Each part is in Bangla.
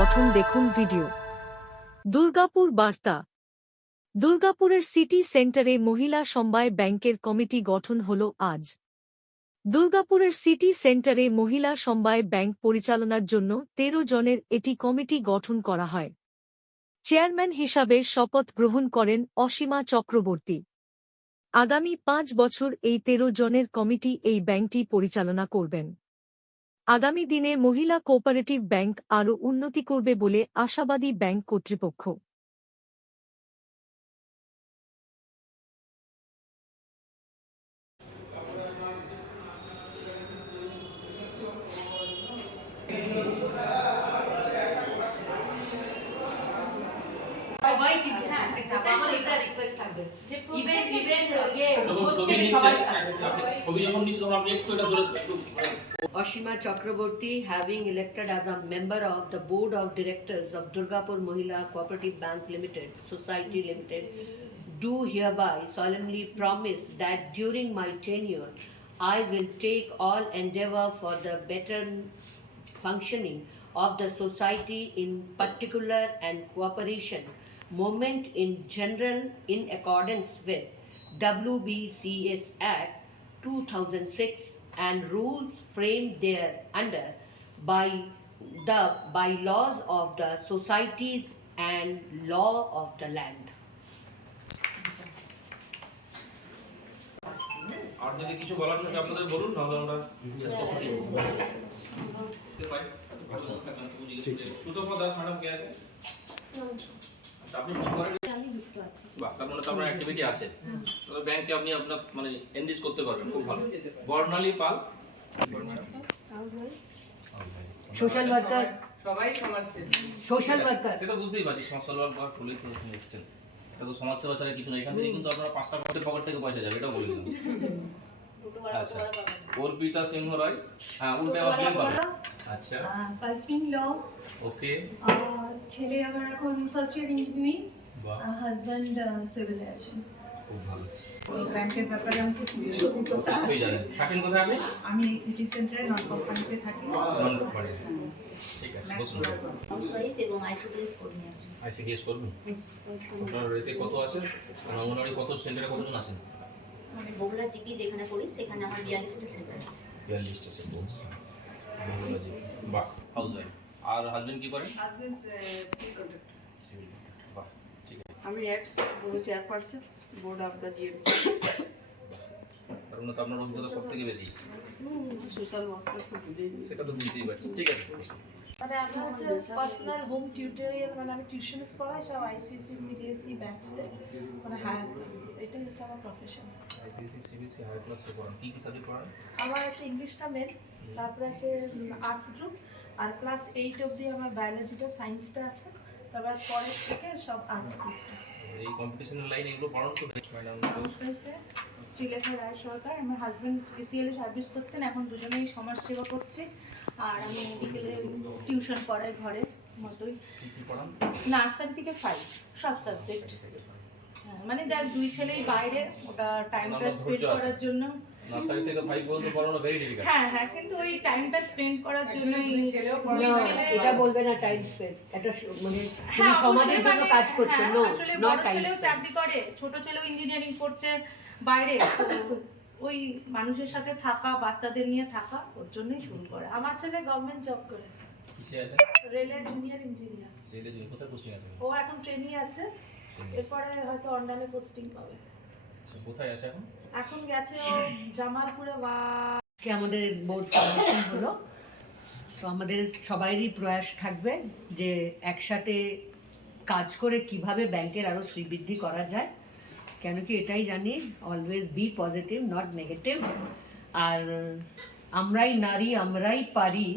গঠন দেখুন ভিডিও দুর্গাপুর বার্তা। দুর্গাপুরের সিটি সেন্টারে মহিলা সমবায় ব্যাংকের কমিটি গঠন হল আজ। দুর্গাপুরের সিটি সেন্টারে মহিলা সমবায় ব্যাংক পরিচালনার জন্য তেরো জনের এটি কমিটি গঠন করা হয়। চেয়ারম্যান হিসাবে শপথ গ্রহণ করেন অসীমা চক্রবর্তী। আগামী পাঁচ বছর এই তেরো জনের কমিটি এই ব্যাংকটি পরিচালনা করবেন। আগামী দিনে মহিলা কোঅপারেটিভ ব্যাংক আরও উন্নতি করবে বলে আশাবাদী ব্যাংক কর্তৃপক্ষ। সবাই কিন্তু হ্যাঁ আমার এটা রিকোয়েস্ট থাকবে। ইভেন ইভেন ইয়ে ছবি নিচ্ছে। সবাই থাকবে। আপনি ছবি যখন নিচ্ছে তখন আপনি একটু এটা ধরে Ashima Chakraborty, having elected as a member of the Board of Directors of Durgapur Mohila Cooperative Bank Limited, Society Limited, do hereby solemnly promise that during my tenure, I will take all endeavor for the better functioning of the society in particular and cooperation movement in general in accordance with WBCS Act 2006 and rules framed there under by the bylaws of the societies and law of the land. আর যদি কিছু বলার থাকে আপনাদের বলুন নাহলে আমরা সুতপা দাস ম্যাডাম কে আছে আচ্ছা, আপনি বাহ তার মানে তো আপনার অ্যাক্টিভিটি আছে। তবে ব্যাংকে আপনি আপনার মানে এনরিচ করতে পারবেন খুব ভালো। বর্ণালী পাল। Social worker, সবাই সমাজসেবী social worker. সেটা বুঝতেই পারছি সোশ্যাল ওয়ার্ক ফুলেছে এখানে এসেছেন। এটা তো সমাজসেবা ছাড়া কিছু না এখান থেকে কিন্তু আপনারা পাঁচটা পকেটে পকেট থেকে পয়সা যাবে এটাও বলে দিলাম। আচ্ছা। অর্পিতা সিংহ রায়। হ্যাঁ উল্টে আবার বিল পাবে। আচ্ছা। ল ওকে ছেলে আমার এখন ফার্স্ট ইয়ার ইঞ্জিনিয়ারিং হাজব্যান্ড সিভিলে আছেন খুব ভালো। ওই ব্যাংকের ব্যাপারে আমাকে অফিস থাকেন কোথায় আপনি? আমি এই সিটি সেন্টারে নন কোম্পানিতে থাকি। নন্দক বাড়ি। ঠিক আছে বসুন। হাউসওয়াইফ এবং আইসিডিএস কর্মী আইসিডিএস করবেন আপনার এতে কত আছে? অঙ্গনওয়াড়ি কত সেন্টারে কতজন আছেন? মানে বগুড়া জিপি যেখানে পড়ি সেখানে আমার বিয়াল্লিশটা সেন্টার আছে। বিয়াল্লিশটা সেন্টার বাহ হাউস ওয়াইফ আর হাজবেন্ড কি করেন কন্ডাক্টর সিভিল ঠিক আছে আমি ex board chairperson board of the DM কারণ তো আপনার অভিজ্ঞতা সব থেকে বেশি। সোশ্যাল ওয়ার্কটা খুব বুঝেই সেটা তো বুঝতেই পারছি। ঠিক আছে মানে আমরা হচ্ছে পার্সোনাল হোম টিউটোরিয়াল মানে আমি টিউশনস পড়াই সব আইসিএসসি সিবিএসসি ব্যাচতে মানে হায়ার ক্লাস এটাই হচ্ছে আমার প্রফেশন আইসিসি সিবিসি হায়ার ক্লাসে পড়ান। কি কি সাবজেক্ট পড়ান? আমার আছে ইংলিশটা মেন তারপরে আছে আর্টস গ্রুপ আর ক্লাস এইট অবধি আমার বায়োলজিটা সায়েন্সটা আছে। তারপর পরের থেকে সব আর্টস এই কম্পিটিশনের লাইনে এগুলো পড়ান তো ম্যাডাম শ্রীলেখা রায় সরকার আমার হাজব্যান্ড পিসিএলে সার্ভিস করতেন এখন দুজনেই সমাজ সেবা করছে। আর আমি বিকেলে টিউশন পড়াই ঘরে মতোই। নার্সারি থেকে ফাইভ সব সাবজেক্ট হ্যাঁ মানে যা দুই ছেলেই বাইরে ওটা টাইমটা স্পেন্ড করার জন্য। নার্সারি থেকে ফাইভ পর্যন্ত পড়ানো ভেরি ডিফিকাল্ট হ্যাঁ হ্যাঁ কিন্তু ওই টাইমটা স্পেন্ড করার জন্য ছেলেও এটা বলবে না টাইম স্পেন্ড এটা মানে তুমি হ্যাঁ, সমাজের জন্য মানে- কাজ করছ। নো নট টাইম ছেলেও চাকরি করে ছোট ছেলেও ইঞ্জিনিয়ারিং পড়ছে বাইরে ওই মানুষের সাথে থাকা বাচ্চাদের নিয়ে থাকা ওর জন্যই শুরু করে। আমার ছেলে গভর্নমেন্ট জব করে। কিসে আছে? রেলে জুনিয়র ইঞ্জিনিয়ার জেলে জুন কোথায় পোস্টিং আছে? ও এখন ট্রেনিং আছে। এরপরে হয়তো অন্ডালে পোস্টিং পাবে। আচ্ছা, কোথায় আছে এখন? এখন গেছে জামালপুরে বা আমাদের বোর্ড হলো। তো আমাদের সবাইরই প্রয়াস থাকবে যে একসাথে কাজ করে কীভাবে ব্যাংকের আরও শ্রীবৃদ্ধি করা যায়। কেন কি এটাই জানি always be positive not negative আর আমরাই নারী, আমরাই পারি,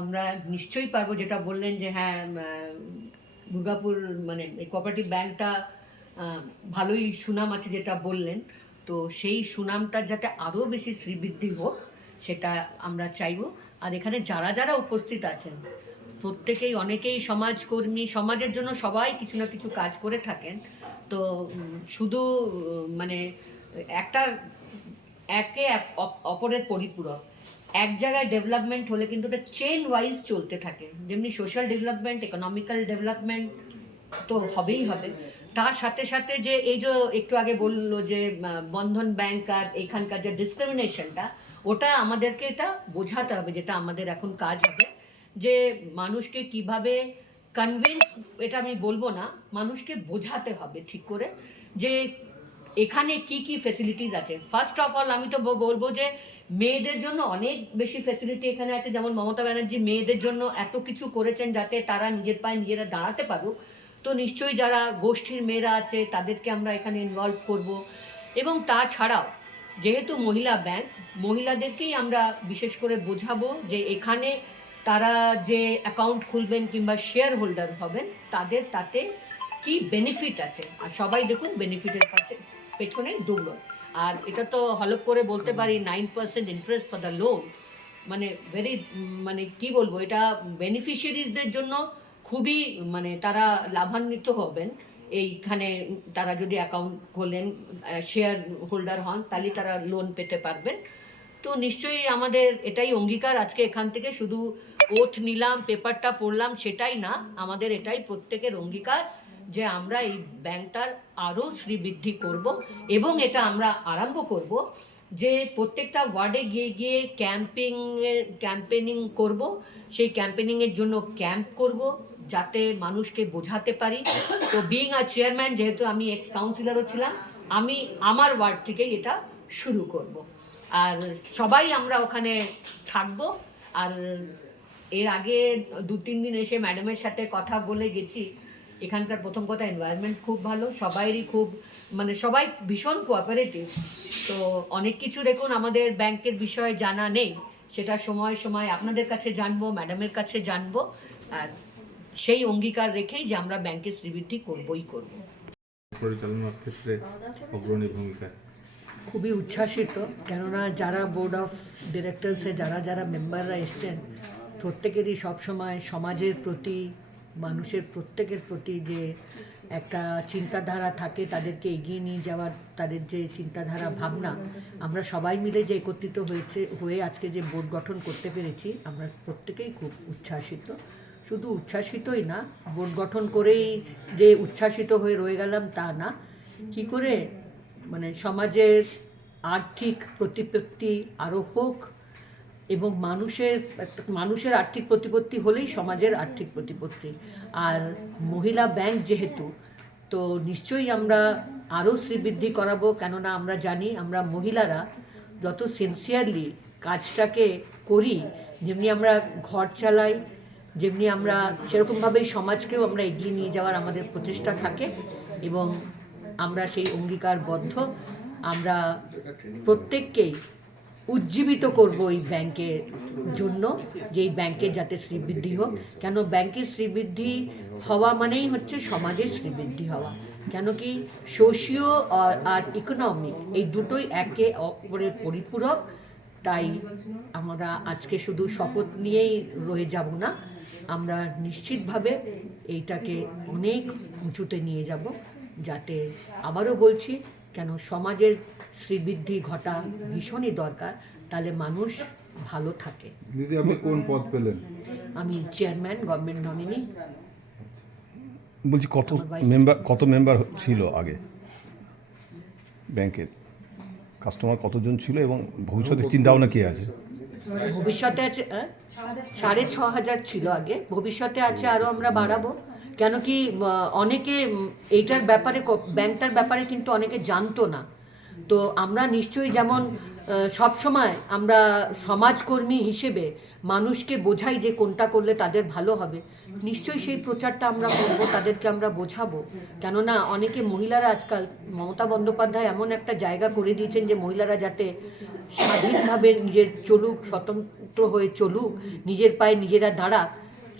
আমরা নিশ্চয়ই পারব যেটা বললেন যে হ্যাঁ দুর্গাপুর মানে কোঅপারেটিভ ব্যাংকটা ভালোই সুনাম আছে যেটা বললেন। তো সেই সুনামটা যাতে আরও বেশি শ্রীবৃদ্ধি হোক, সেটা আমরা চাইব। আর এখানে যারা যারা উপস্থিত আছেন, প্রত্যেকেই অনেকেই সমাজকর্মী, সমাজের জন্য সবাই কিছু না কিছু কাজ করে থাকেন। তো শুধু মানে একটা, একে এক, অপ- অপরের পরিপূরক। এক জায়গায় ডেভেলপমেন্ট হলে কিন্তু ওটা চেন ওয়াইজ চলতে থাকে। যেমনি সোশ্যাল ডেভেলপমেন্ট ইকোনমিক্যাল ডেভেলপমেন্ট তো হবেই হবে। তার সাথে সাথে যে এই যে একটু আগে বলল যে বন্ধন ব্যাংক আর এখানকার যে ডিসক্রিমিনেশনটা ওটা আমাদেরকে এটা বোঝাতে হবে যেটা আমাদের এখন কাজ হবে। যে মানুষকে কীভাবে কনভিন্স এটা আমি বলব না, মানুষকে বোঝাতে হবে ঠিক করে যে এখানে কি কি ফেসিলিটিস আছে। ফার্স্ট অফ অল আমি তো বলব যে মেয়েদের জন্য অনেক বেশি ফেসিলিটি এখানে আছে। যেমন মমতা ব্যানার্জি মেয়েদের জন্য এত কিছু করেছেন যাতে তারা নিজের পায়ে নিজেরা দাঁড়াতে পারুক। তো নিশ্চয়ই যারা গোষ্ঠীর মেয়েরা আছে, তাদেরকে আমরা এখানে ইনভলভ করব। এবং তাছাড়াও, যেহেতু মহিলা ব্যাংক মহিলাদেরকেই আমরা বিশেষ করে বোঝাবো যে এখানে তারা যে অ্যাকাউন্ট খুলবেন কিংবা শেয়ার হোল্ডার হবেন, তাদের তাতে কি বেনিফিট আছে? আর সবাই দেখুন বেনিফিটের কাছে, পেছনে দৌড় আর এটা তো হলপ করে বলতে পারি nine percent interest for the loan মানে ভেরি মানে কি বলব, এটা বেনিফিশিয়ারিজদের জন্য খুবই মানে তারা লাভান্বিত হবেন। এইখানে তারা যদি অ্যাকাউন্ট খোলেন শেয়ার হোল্ডার হন, তাহলে তারা লোন পেতে পারবেন। তো নিশ্চয়ই আমাদের এটাই অঙ্গীকার। আজকে এখান থেকে শুধু ওথ নিলাম পেপারটা পড়লাম, সেটাই না। আমাদের এটাই প্রত্যেকের অঙ্গীকার যে আমরা এই ব্যাংকটার আরও শ্রীবৃদ্ধি করব এবং এটা আমরা আরম্ভ করব যে প্রত্যেকটা ওয়ার্ডে গিয়ে গিয়ে ক্যাম্পিং ক্যাম্পেনিং করব। সেই ক্যাম্পেনিংয়ের জন্য ক্যাম্প করব। যাতে মানুষকে বোঝাতে পারি। তো বিং আ চেয়ারম্যান যেহেতু আমি এক্স কাউন্সিলরও ছিলাম, আমি আমার ওয়ার্ড থেকেই এটা শুরু করব। আর সবাই আমরা ওখানে থাকব। আর এর আগে দু তিন দিন এসে ম্যাডামের সাথে কথা বলে গেছি। এখানকার প্রথম কথা এনভায়রনমেন্ট খুব ভালো, সবাইরই খুব মানে সবাই ভীষণ কোঅপারেটিভ তো অনেক কিছু দেখুন, আমাদের ব্যাংকের বিষয়ে জানা নেই। সেটা সময় সময় আপনাদের কাছে জানব ম্যাডামের কাছে জানব। আর সেই অঙ্গীকার রেখেই যে আমরা ব্যাংকের শ্রীবৃদ্ধি করবই করব। পরিচালনার ক্ষেত্রে অগ্রণী ভূমিকা। খুবই উচ্ছ্বাসিত কেননা যারা বোর্ড অফ ডিরেক্টরসে যারা যারা মেম্বাররা এসছেন প্রত্যেকেরই সবসময় সমাজের প্রতি মানুষের প্রত্যেকের প্রতি যে একটা চিন্তাধারা থাকে তাদেরকে এগিয়ে নিয়ে যাওয়ার তাদের যে চিন্তাধারা ভাবনা আমরা সবাই মিলে যে একত্রিত হয়েছে হয়ে আজকে যে বোর্ড গঠন করতে পেরেছি আমরা প্রত্যেকেই খুব উচ্ছ্বাসিত। শুধু উচ্ছ্বাসিতই না বোর্ড গঠন করেই যে উচ্ছ্বাসিত হয়ে রয়ে গেলাম তা না। কি করে? মানে সমাজের আর্থিক প্রতিপত্তি আরও হোক এবং মানুষের মানুষের আর্থিক প্রতিপত্তি হলেই সমাজের আর্থিক প্রতিপত্তি। আর মহিলা ব্যাংক যেহেতু, তো নিশ্চয়ই আমরা আরও শ্রীবৃদ্ধি করাবো, কেননা আমরা জানি আমরা মহিলারা যত সিনসিয়ারলি কাজটাকে করি, যেমনি আমরা ঘর চালাই যেমনি আমরা সেরকমভাবেই সমাজকেও আমরা এগিয়ে নিয়ে যাওয়ার আমাদের প্রচেষ্টা থাকে এবং আমরা সেই অঙ্গীকারবদ্ধ। আমরা প্রত্যেককেই উজ্জীবিত করব এই ব্যাংকের জন্য, যে এই ব্যাংকের যাতে শ্রীবৃদ্ধি হোক। কেন ব্যাংকের শ্রীবৃদ্ধি হওয়া মানেই হচ্ছে সমাজের শ্রীবৃদ্ধি হওয়া। কেন কি সোশিও আর ইকোনমিক এই দুটোই একে অপরের পরিপূরক। তাই আমরা আজকে শুধু শপথ নিয়েই রয়ে যাব না। আমরা নিশ্চিতভাবে এইটাকে অনেক উঁচুতে নিয়ে যাব যাতে আবারও বলছি কেন সমাজের শ্রীবৃদ্ধি ঘটা ভীষণই দরকার তাহলে মানুষ ভালো থাকে। দিদি আপনি কোন পদ পেলেন? আমি চেয়ারম্যান গভর্নমেন্ট নমিনি। বলছি কত মেম্বার কত মেম্বার ছিল আগে? ব্যাংকের। কাস্টমার কতজন ছিল এবং ভবিষ্যতে চিন্তা ভাবনা কি আছে? ভবিষ্যতে আছে সাড়ে ছ হাজার ছিল আগে। ভবিষ্যতে আছে আরও আমরা বাড়াবো। কেন কি অনেকে এইটার ব্যাপারে ব্যাংকটার ব্যাপারে কিন্তু অনেকে জানতো না। তো আমরা নিশ্চয়ই যেমন সব সময় আমরা সমাজকর্মী হিসেবে মানুষকে বোঝাই যে কোনটা করলে তাদের ভালো হবে। নিশ্চয়ই সেই প্রচারটা আমরা করব, তাদেরকে আমরা বোঝাবো। কেননা অনেকে মহিলারা আজকাল, মমতা বন্দ্যোপাধ্যায় এমন একটা জায়গা করে দিয়েছেন যে মহিলারা যাতে স্বাধীনভাবে নিজের চলুক, স্বতন্ত্র হয়ে চলুক, নিজের পায়ে নিজেরা দাঁড়াক।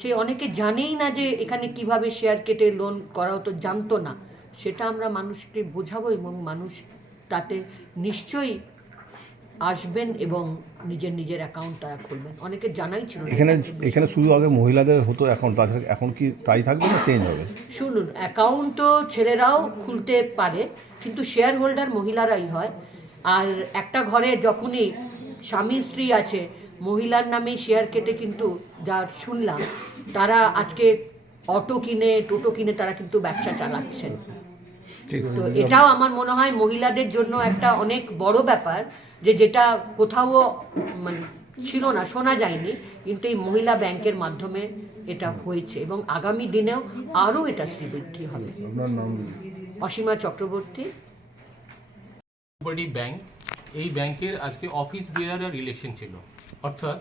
সে অনেকে জানেই না যে এখানে কীভাবে শেয়ার কেটে লোন করা হতো জানতো না। সেটা আমরা মানুষকে বোঝাবো এবং মানুষ তাতে নিশ্চয়ই আসবেন এবং নিজের নিজের অ্যাকাউন্ট তারা খুলবেন। অনেকে জানাই ছিল এখানে এখানে শুধু আগে মহিলাদের হতো এখন তাছাড়া এখন কি তাই থাকবে না চেঞ্জ হবে? শুনুন অ্যাকাউন্ট তো ছেলেরাও খুলতে পারে কিন্তু শেয়ার হোল্ডার মহিলারাই হয়। আর একটা ঘরে যখনই স্বামী স্ত্রী আছে মহিলার নামে শেয়ার কেটে কিন্তু যা শুনলাম তারা আজকে অটো কিনে টোটো কিনে তারা কিন্তু ব্যবসা চালাচ্ছেন। তো এটাও আমার মনে হয় মহিলাদের জন্য একটা অনেক বড় ব্যাপার যে যেটা কোথাও মানে ছিল না শোনা যায়নি কিন্তু এই মহিলা ব্যাংকের মাধ্যমে এটা হয়েছে এবং আগামী দিনেও আরও এটা শ্রীবৃদ্ধি হবে। অসীমা চক্রবর্তী। ব্যাংক এই ব্যাংকের আজকে অফিস বেয়ারার ইলেকশন ছিল। অর্থাৎ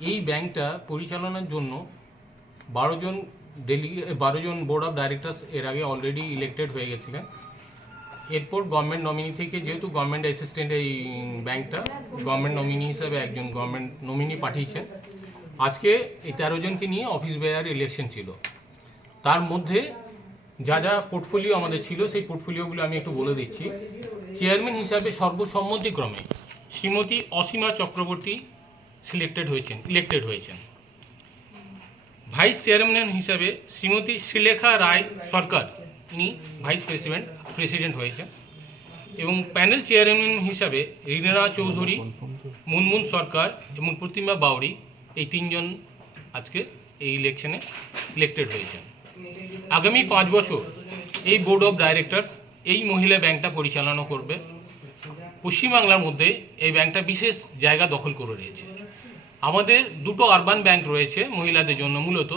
এই ব্যাংকটা পরিচালনার জন্য বারো জন ডেলি বারো জন বোর্ড অফ ডাইরেক্টরস এর আগে অলরেডি ইলেক্টেড হয়ে গেছিলেন। এরপর গভর্নমেন্ট নমিনি থেকে যেহেতু গভর্নমেন্ট অ্যাসিস্ট্যান্ট এই ব্যাংকটা গভর্নমেন্ট নমিনি হিসাবে একজন গভর্নমেন্ট নমিনি পাঠিয়েছেন। আজকে এই তেরো জনকে নিয়ে অফিস বেয়ার ইলেকশন ছিল। তার মধ্যে যা যা পোর্টফোলিও আমাদের ছিল, সেই পোর্টফোলিওগুলো আমি একটু বলে দিচ্ছি। চেয়ারম্যান হিসাবে সর্বসম্মতিক্রমে শ্রীমতী অসীমা চক্রবর্তী সিলেক্টেড হয়েছেন ইলেক্টেড হয়েছেন। ভাইস চেয়ারম্যান হিসাবে শ্রীমতী শ্রীলেখা রায় সরকার, ইনি ভাইস প্রেসিডেন্ট প্রেসিডেন্ট হয়েছেন। এবং প্যানেল চেয়ারম্যান হিসাবে রিনা চৌধুরী, মুনমুন সরকার এবং প্রতিমা বাউরি এই তিনজন আজকে এই ইলেকশনে ইলেক্টেড হয়েছেন। আগামী পাঁচ বছর এই বোর্ড অফ ডাইরেক্টরস এই মহিলা ব্যাংকটা পরিচালনা করবে। পশ্চিমবাংলার মধ্যে এই ব্যাংকটা বিশেষ জায়গা দখল করে রয়েছে। আমাদের দুটো আরবান ব্যাংক রয়েছে মহিলাদের জন্য মূলত।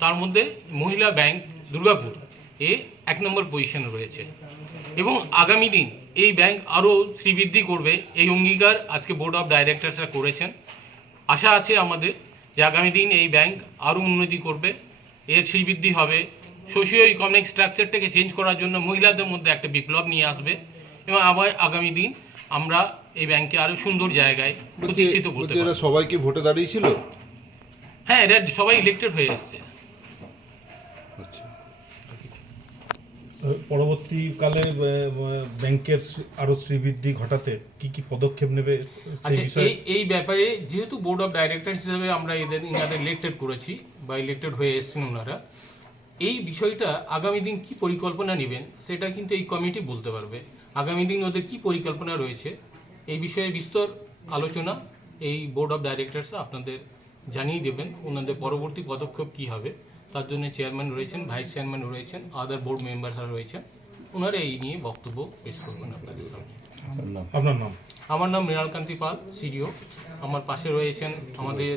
তার মধ্যে মহিলা ব্যাংক দুর্গাপুর, এ এক নম্বর পজিশনে রয়েছে। এবং আগামী দিন এই ব্যাংক আরও শ্রীবৃদ্ধি করবে। এই অঙ্গীকার আজকে বোর্ড অফ ডাইরেক্টরসরা করেছেন। আশা আছে আমাদের যে আগামী দিন এই ব্যাংক আরও উন্নতি করবে। এর শ্রীবৃদ্ধি হবে। সোশিও ইকনমিক স্ট্রাকচারটাকে চেঞ্জ করার জন্য মহিলাদের মধ্যে একটা বিপ্লব নিয়ে আসবে। এবং আবার আগামী দিন আমরা এই ব্যাংকে আরও সুন্দর জায়গায় প্রতিষ্ঠিত করতে পারব সবাই কি ভোটে দাঁড়িয়েছিল? হ্যাঁ এরা সবাই ইলেক্টেড হয়ে এসছে। আচ্ছা। পরবর্তীকালে ব্যাংকের আরও শ্রীবৃদ্ধি ঘটাতে কি কি পদক্ষেপ নেবে সেই আচ্ছা এই এই ব্যাপারে যেহেতু বোর্ড অফ ডাইরেক্টর হিসেবে আমরা এদের ইনাদের ইলেক্টেড করেছি বা ইলেক্টেড হয়ে এসেছেন ওনারা এই বিষয়টা আগামী দিন কি পরিকল্পনা নেবেন সেটা কিন্তু এই কমিটি বলতে পারবে। আগামী দিন ওদের কি পরিকল্পনা রয়েছে এই বিষয়ে বিস্তর আলোচনা এই বোর্ড অফ ডাইরেক্টরসরা আপনাদের জানিয়ে দেবেন ওনাদের পরবর্তী পদক্ষেপ কি হবে তার জন্য চেয়ারম্যান রয়েছেন ভাইস চেয়ারম্যান রয়েছেন আদার বোর্ড মেম্বারসরা রয়েছেন ওনারা এই নিয়ে বক্তব্য পেশ করবেন আপনাদের সামনে। আপনার নাম? আমার নাম মৃণালকান্তি পাল সিডিও আমার পাশে রয়েছেন আমাদের